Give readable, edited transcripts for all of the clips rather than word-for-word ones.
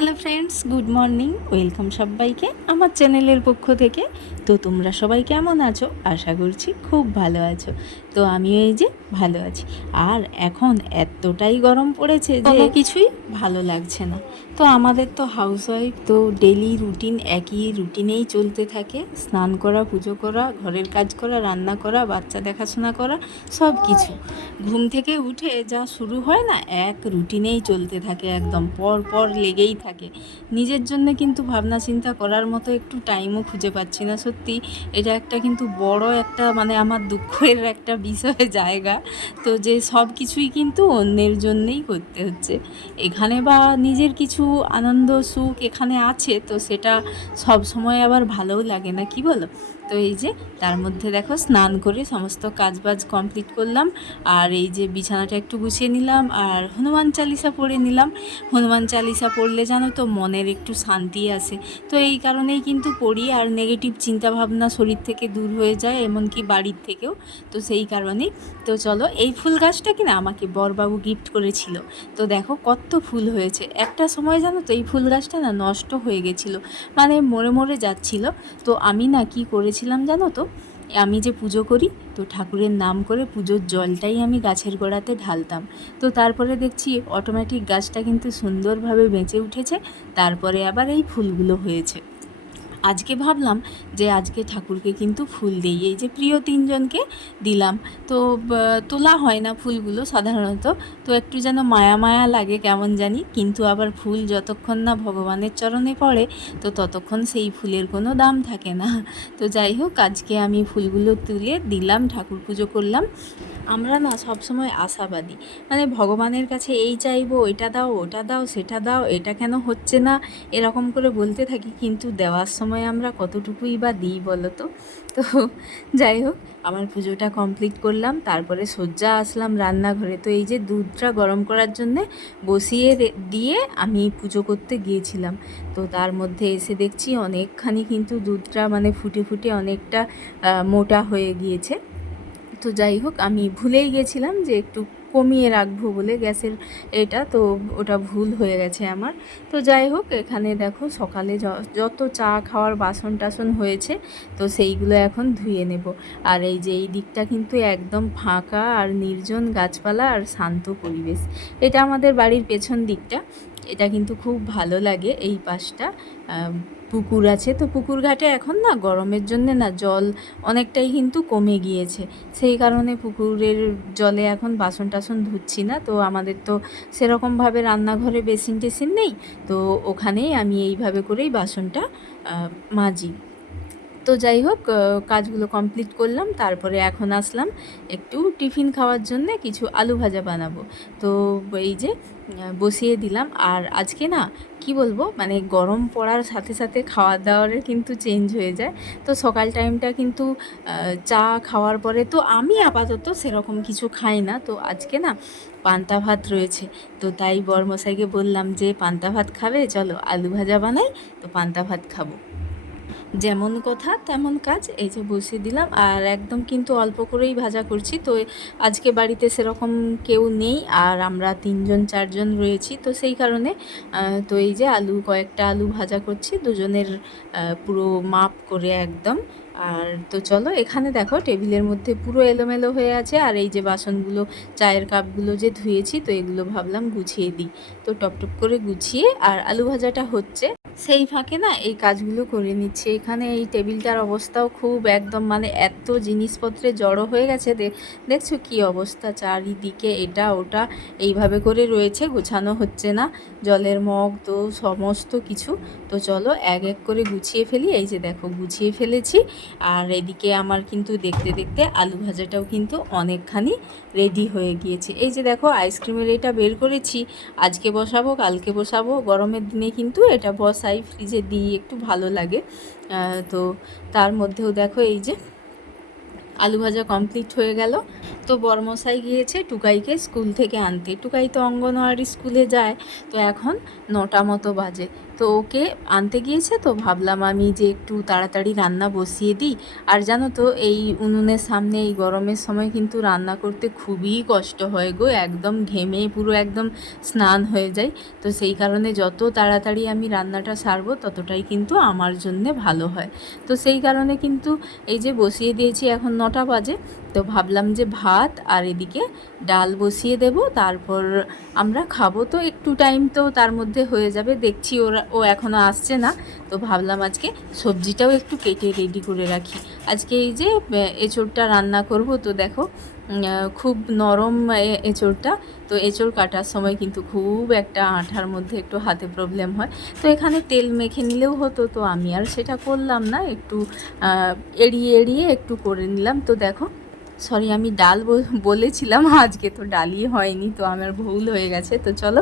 Hello friends, good morning. Welcome সবাইকে আমার চ্যানেলের পক্ষ থেকে। তো তোমরা সবাই কেমন আছো? আশা করছি খুব ভালো আছো। তো আমিও এই যে ভালো আছি। আর এখন এতটাই গরম পড়েছে যে কোনো কিছুই ভালো লাগছে না। তো আমাদের তো হাউসওয়াইফ, তো ডেলি রুটিন একই রুটিনেই চলতে থাকে। স্নান করা, পুজো করা, ঘরের কাজ করা, রান্না করা, বাচ্চা দেখাশোনা করা, সব কিছু ঘুম থেকে উঠে যা শুরু হয় না, এক রুটিনেই চলতে থাকে, একদম পর পর লেগেই থাকে। নিজের জন্য কিন্তু ভাবনা চিন্তা করার মতো একটু টাইমও খুঁজে পাচ্ছি না। সত্যি এটা একটা কিন্তু বড় একটা আমার দুঃখের একটা বিষয় জায়গা। তো যে সব কিছুই কিন্তু অন্যের জন্যেই করতে হচ্ছে। এখানে বা নিজের কিছু আনন্দ সুখ এখানে আছে, তো সেটা সব সময় আবার ভালোও লাগে না, কি বলো? তো এই যে তার মধ্যে দেখো স্নান করে সমস্ত কাজবাজ কমপ্লিট করলাম। আর এই যে বিছানাটা একটু গুছিয়ে নিলাম আর হনুমান চালিসা পড়ে নিলাম। হনুমান চালিসা পড়লে জানো তো মনের একটু শান্তি আসে। তো এই কারণেই কিন্তু পড়ি, আর নেগেটিভ চিন্তাভাবনা শরীর থেকে দূর হয়ে যায়, এমনকি বাড়ির থেকেও। তো সেই কারণেই তো চলো, এই ফুল গাছটা কিনা আমাকে বরবাবু গিফট করেছিল। তো দেখো কত ফুল হয়েছে। একটা সময় জানো তো এই ফুল গাছটা না নষ্ট হয়ে গেছিলো, মরে মরে যাচ্ছিল। তো আমি না কি করেছিলাম জানো তো, আমি যে পুজো করি, তো ঠাকুরের নাম করে পুজোর জলটাই আমি গাছের গোড়াতে ঢালতাম। তো তারপরে দেখছি অটোমেটিক গাছটা কিন্তু সুন্দরভাবে বেঁচে উঠেছে। তারপরে আবার এই ফুলগুলো হয়েছে। আজকে ভাবলাম যে আজকে ঠাকুরকে কিন্তু ফুল দিই, এই যে প্রিয় তিনজনকে দিলাম। তো তোলা হয় না ফুলগুলো সাধারণত, তো একটু যেন মায়া মায়া লাগে কেমন জানি, কিন্তু আবার ফুল যতক্ষণ না ভগবানের চরণে পড়ে, তো ততক্ষণ সেই ফুলের কোনো দাম থাকে না। তো যাই হোক, আজকে আমি ফুলগুলো তুলে দিলাম, ঠাকুর পুজো করলাম। আমরা না সবসময় আশাবাদী, ভগবানের কাছে এই চাইবো, এটা দাও, ওটা দাও, সেটা দাও, এটা কেন হচ্ছে না, এরকম করে বলতে থাকি, কিন্তু দেওয়ার সময় আমরা কতটুকুই বা দিই বলো তো। তো যাই হোক, আমার পুজোটা কমপ্লিট করলাম, তারপরে সজ্জা আসলাম রান্নাঘরে। তো এই যে দুধটা গরম করার জন্যে বসিয়ে দিয়ে আমি পুজো করতে গিয়েছিলাম। তো তার মধ্যে এসে দেখছি অনেকখানি কিন্তু দুধটা ফুটে ফুটে অনেকটা মোটা হয়ে গিয়েছে। তো যাই হোক, আমি ভুলেই গেছিলাম যে একটু কমিয়ে রাখবো বলে গ্যাসের এটা, তো ওটা ভুল হয়ে গেছে আমার। তো যাই হোক, এখানে দেখো সকালে যত চা খাওয়ার বাসন টাসন হয়েছে, তো সেইগুলো এখন ধুয়ে নেব। আর এই যে এই দিকটা কিন্তু একদম ফাঁকা আর নির্জন, গাছপালা আর শান্ত পরিবেশ। এটা আমাদের বাড়ির পেছন দিকটা। এটা কিন্তু খুব ভালো লাগে এই পাশটা। পুকুর আছে, তো পুকুর ঘাটে এখন না গরমের জন্যে না জল অনেকটাই কিন্তু কমে গিয়েছে। সেই কারণে পুকুরের জলে এখন বাসন টাসন ধুচ্ছি না। তো আমাদের তো সেরকমভাবে রান্নাঘরে বেসিন টেসিন নেই, তো ওখানেই আমি এইভাবে করেই বাসনটা মাজি। তো যাই হোক, কাজগুলো কমপ্লিট করলাম, তারপরে এখন আসলাম একটু টিফিন খাওয়ার জন্যে কিছু আলু ভাজা বানাবো। তো এই যে বসিয়ে দিলাম। আর আজকে না কি বলবো, গরম পড়ার সাথে সাথে খাওয়া দাওয়ারের কিন্তু চেঞ্জ হয়ে যায়। তো সকাল টাইমটা কিন্তু চা খাওয়ার পরে তো আমি আপাতত সেরকম কিছু খাই না। তো আজকে না পান্তা ভাত রয়েছে, তো তাই বরমশাইকে বললাম যে পান্তা ভাত খাবে, চলো আলু ভাজা বানাই, তো পান্তা ভাত খাবো। যেমন কথা তেমন কাজ, এই যে বসিয়ে দিলাম। আর একদম কিন্তু অল্প করেই ভাজা করছি। তো আজকে বাড়িতে সেরকম কেউ নেই, আর আমরা 3-4জন রয়েছি, তো সেই কারণে তো এই যে কয়েকটা আলু ভাজা করছি, দুজনের পুরো মাপ করে একদম। আর তো চলো, এখানে দেখো টেবিলের মধ্যে পুরো এলোমেলো হয়ে আছে, আর এই যে বাসনগুলো, চায়ের কাপগুলো যে ধুয়েছি, তো এগুলো ভাবলাম গুছিয়ে দিই। তো টপটপ করে গুছিয়ে আর আলু ভাজাটা হচ্ছে, সেই ফাঁকে না এই কাজগুলো করে নিচ্ছি। এখানে এই টেবিলটার অবস্থাও খুব একদম, এত জিনিসপত্রে জড়ো হয়ে গেছে, দেখছো কি অবস্থা, চারিদিকে এটা ওটা এইভাবে করে রয়েছে, গোছানো হচ্ছে না, জলের মগ তো সমস্ত কিছু। তো চলো এক এক করে গুছিয়ে ফেলি। এই যে দেখো গুছিয়ে ফেলেছি। আর এদিকে আমার কিন্তু দেখতে দেখতে আলু ভাজাটাও কিন্তু অনেকখানি রেডি হয়ে গিয়েছে। এই যে দেখো আইসক্রিমের এটা বের করেছি, আজকে বসাবো কালকে বসাবো, গরমের দিনে কিন্তু এটা বসাই, ফ্রিজে দিই, একটু ভালো লাগে। তো তার মধ্যেও দেখো এই যে আলু ভাজা কমপ্লিট হয়ে গেল। তো বরমশাই গিয়েছে টুকাইকে স্কুল থেকে আনতে। টুকাই তো অঙ্গনওয়াড়ি স্কুলে যায়, তো এখন 9টা মতো বাজে। তো ওকে আনতে গিয়েছে, তো ভাবলাম আমি যে একটু তাড়াতাড়ি রান্না বসিয়ে দিই। আর জানো তো এই উনুনের সামনে এই গরমের সময় কিন্তু রান্না করতে খুবই কষ্ট হয় গো, একদম ঘেমে পুরো একদম স্নান হয়ে যায়। তো সেই কারণে যত তাড়াতাড়ি আমি রান্নাটা সারবো ততটাই কিন্তু আমার জন্যে ভালো হয়। তো সেই কারণে কিন্তু এই যে বসিয়ে দিয়েছি, এখন 9টা বাজে। তো ভাবলাম যে ভাত আর এদিকে ডাল বসিয়ে দেব, তারপর আমরা খাবো। তো একটু টাইম তো তার মধ্যে হয়ে যাবে, দেখছি ও এখনও আসছে না। তো ভাবলাম আজকে সবজিটাও একটু কেটে রেডি করে রাখি। আজকে এই যে এঁচোড়টা রান্না করব। তো দেখো খুব নরম এঁচোড়টা। তো এঁচোড় কাটার সময় কিন্তু খুব একটা আঠার মধ্যে একটু হাতে প্রবলেম হয়। তো এখানে তেল মেখে নিলেও হতো, তো আমি আর সেটা করলাম না, একটু এড়িয়ে এড়িয়ে একটু করে নিলাম। তো দেখো, সরি আমি ডাল বলেছিলাম, আজকে তো ডালই হয়নি, তো আমার ভুল হয়ে গেছে। তো চলো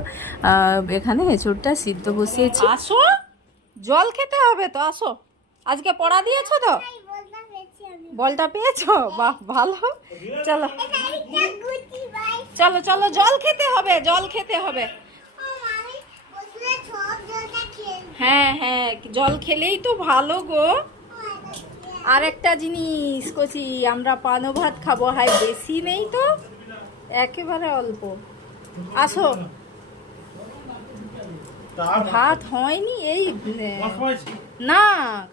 এখানে এঁচোড়টা সিদ্ধ বসিয়েছি। আসো, জল খেতে হবে তো, আসো। আজকে পড়া দিয়েছো তো? বলটা পেয়েছো? বাহ, ভালো। চলো চলো চলো, জল খেতে হবে, জল খেতে হবে। হ্যাঁ হ্যাঁ, জল খেলেই তো ভালো গো। আর একটা জিনিস কচি, আমরা পানো ভাত খাবো, হাই বেশি নেই তো, একেবারে অল্প। আসো। ভাত হয়নি এই, না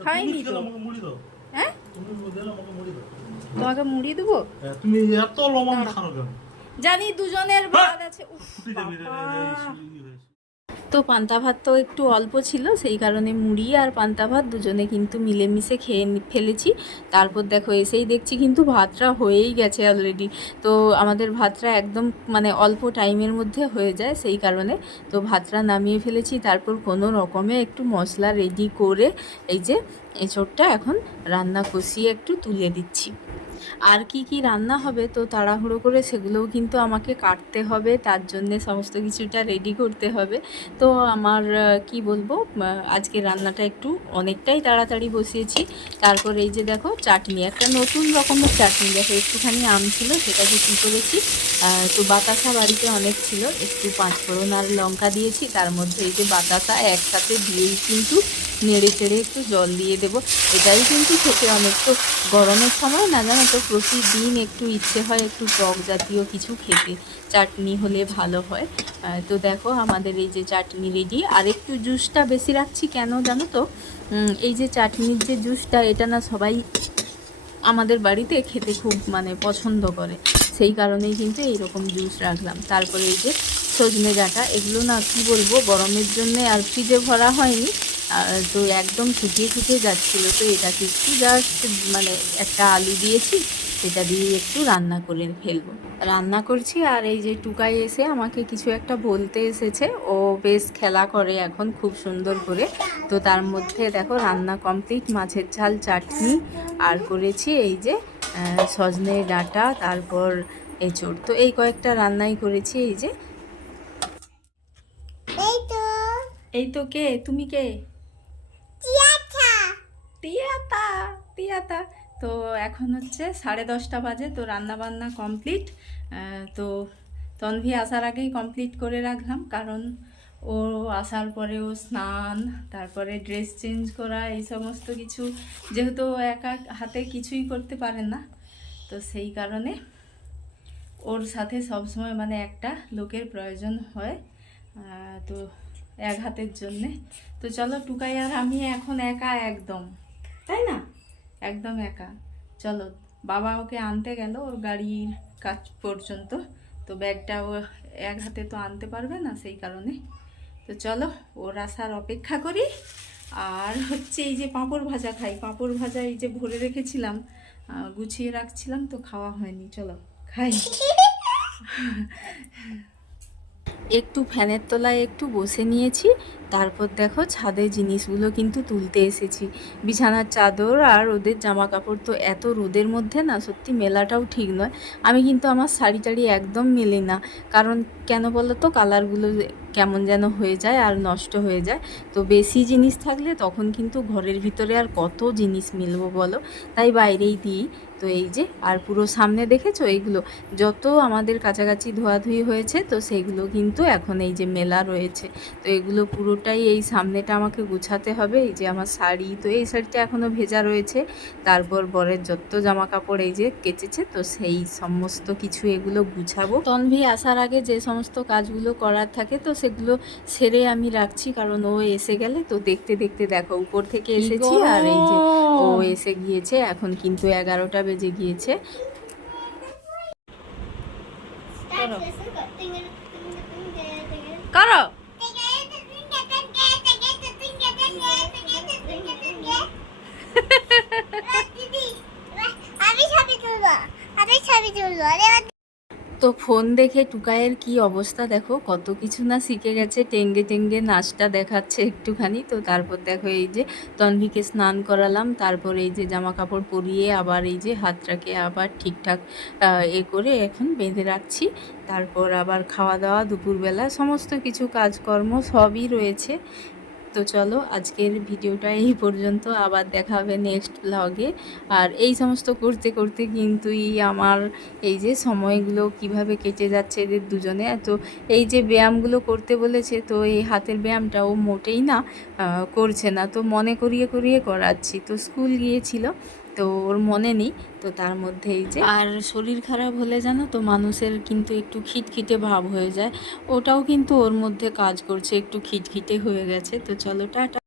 খাইনি তো। হ্যাঁ, তোমাকে মুড়ি দেবো? তুমি এত লবণ খাও কেন? জানি দুজনের ভাত আছে। উফ বাবা। তো পান্তা ভাত তো একটু অল্প ছিল, সেই কারণে মুড়ি আর পান্তা ভাত দুজনে কিন্তু মিলেমিশে খেয়ে ফেলেছি। তারপর দেখো এসেই দেখছি কিন্তু ভাতটা হয়েই গেছে অলরেডি। তো আমাদের ভাতটা একদম মানে অল্প টাইমের মধ্যে হয়ে যায়, সেই কারণে তো ভাতটা নামিয়ে ফেলেছি। তারপর কোনো রকমে একটু মশলা রেডি করে এই যে এঁচোড়টা এখন রান্না কষিয়ে একটু তুলে দিচ্ছি। আর কি কি রান্না হবে তো তাড়াহুড়ো করে সেগুলোও কিন্তু আমাকে কাটতে হবে, তার জন্যে সমস্ত কিছুটা রেডি করতে হবে। তো আমার কি বলবো, আজকে রান্নাটা একটু অনেকটাই তাড়াতাড়ি বসিয়েছি। তারপর এই যে দেখো চাটনি, একটা নতুন রকমের চাটনি। দেখো একটুখানি আম ছিল, সেটাকে কী করেছি, তো বাতাসা বাড়িতে অনেক ছিল, একটু পাঁচফোড়ন আর লঙ্কা দিয়েছি, তার মধ্যে এই যে বাতাসা একসাথে দিয়েই কিন্তু নেড়ে চেড়ে একটু জল দিয়ে দেবো। এটাই কিন্তু খেতে অনেক, তো গরমের সময় না জানো তো প্রতিদিন একটু ইচ্ছে হয় একটু টক জাতীয় কিছু খেতে, চাটনি হলে ভালো হয়। তো দেখো আমাদের এই যে চাটনি রেডি। আর একটু জুসটা বেশি রাখছি কেন জানো তো, এই যে চাটনির যে জুসটা, এটা না সবাই আমাদের বাড়িতে খেতে খুব মানে পছন্দ করে, সেই কারণেই কিন্তু এইরকম জুস রাখলাম। তারপরে এই যে সজনে ডাঁটা, এগুলো না কি বলবো, গরমের জন্যে আর ফ্রিজে ভরা হয়নি, তো একদম শুকিয়ে শুকিয়ে যাচ্ছিলো। তো এটাকে একটু জাস্ট মানে একটা আলু দিয়েছি, সেটা দিয়ে একটু রান্না করে ফেলবো। রান্না করছি, আর এই যে টুকাই এসে আমাকে কিছু একটা বলতে এসেছে। ও বেশ খেলা করে এখন খুব সুন্দর করে। তো তার মধ্যে দেখো রান্না কমপ্লিট, মাছের ঝাল, চাটনি, আর করেছি এই যে সজনে ডাঁটা, তারপর এঁচোড়। তো এই কয়েকটা রান্নাই করেছি। এই যে এই তো কে তুমি, কে? তিয়াতা, তিয়াতা। তো এখন হচ্ছে 10:30 বাজে, তো রান্না বান্না কমপ্লিট। তো তন্ভি আসার আগেই কমপ্লিট করে রাখলাম, কারণ ও আসার পরে ও স্নান, তারপরে ড্রেস চেঞ্জ করা, এই সমস্ত কিছু, যেহেতু ও একা হাতে কিছুই করতে পারে না, তো সেই কারণে ওর সাথে সবসময় মানে একটা লোকের প্রয়োজন হয়, তো এক হাতের জন্যে। তো চলো টুকাই আর আমি এখন একা একদম, তাই না, একদম একা। চলো, বাবা ওকে আনতে গেল ওর গাড়ির কাছ পর্যন্ত, তো ব্যাগটা ও এক হাতে তো আনতে পারবে না, সেই কারণে। তো চলো ওর আসার অপেক্ষা করি। আর হচ্ছে এই যে পাঁপড় ভাজা খাই, পাঁপড় ভাজা এই যে ভরে রেখেছিলাম, গুছিয়ে রাখছিলাম, তো খাওয়া হয়নি, চলো খাই। একটু ফ্যানের তলায় একটু বসে নিয়েছি, তারপর দেখো ছাদে জিনিসগুলো কিন্তু তুলতে এসেছি, বিছানার চাদর আর ওদের জামা কাপড়। তো এত রোদের মধ্যে না সত্যি মেলাটাও ঠিক নয়। আমি কিন্তু আমার শাড়ি টাড়ি একদম মেলি না, কারণ কেন বলো তো, কালারগুলো কেমন যেন হয়ে যায় আর নষ্ট হয়ে যায়। তো বেশি জিনিস থাকলে তখন কিন্তু ঘরের ভিতরে আর কত জিনিস মিলবো বলো, তাই বাইরেই দিই। তো এই যে, আর পুরো সামনে দেখেছো এইগুলো যত আমাদের কাছাকাছি ধোয়াধুয়ি হয়েছে, তো সেইগুলো কিন্তু এখন এই যে মেলা রয়েছে। তো এগুলো পুরোটাই এই সামনেটা আমাকে গুছাতে হবে। এই যে আমার শাড়ি, তো এই শাড়িটা এখনও ভেজা রয়েছে। তারপর বরের যত জামা কাপড় এই যে কেচেছে, তো সেই সমস্ত কিছু এগুলো গুছাবো। তনভি আসার আগে যে সমস্ত কাজগুলো করার থাকে তো সেগুলো সেরে আমি রাখছি, কারণ ও এসে গেলে তো দেখতে দেখতে দেখো উপর থেকে এসেছি আর এই যে ও এসে গিয়েছে, এখন কিন্তু 11টা বেজে গিয়েছে। করো। তো ফোন দেখে টুকাইয়ের কি অবস্থা দেখো, কত কিছু না শিখে গেছে, টেঙ্গে টেঙ্গে নাচটা দেখাচ্ছে একটুখানি। তো তারপর দেখো এই যে তনভিকে স্নান করালাম, তারপর এই যে জামা কাপড় পরিয়ে আবার এই যে হাতটাকে আবার ঠিকঠাক এ করে এখন বেঁধে রাখছি। তারপর আবার খাওয়া দাওয়া, দুপুরবেলা সমস্ত কিছু কাজকর্ম সবই রয়েছে। তো চলো আজকের ভিডিওটা এই পর্যন্ত, আবার দেখা হবে নেক্সট ব্লগে। আর এই সমস্ত করতে করতে কিন্তু আমার এই যে সময়গুলো কিভাবে কেটে যাচ্ছে এদের দুজনে। তো এই যে ব্যায়ামগুলো করতে বলেছে, তো এই হাতের ব্যায়ামটা ও মোটেই না করছে না, তো মনে করিয়ে করিয়ে করাচ্ছি। তো স্কুল গিয়েছিল তো ওর মনে নেই, তো তার মধ্যে এই যে, আর শরীর খারাপ হলে জানো তো মানুষের কিন্তু একটু খিটখিটে ভাব হয়ে যায়, ওটাও কিন্তু ওর মধ্যে কাজ করছে, একটু খিটখিটে হয়ে গেছে। তো চলো টাটা।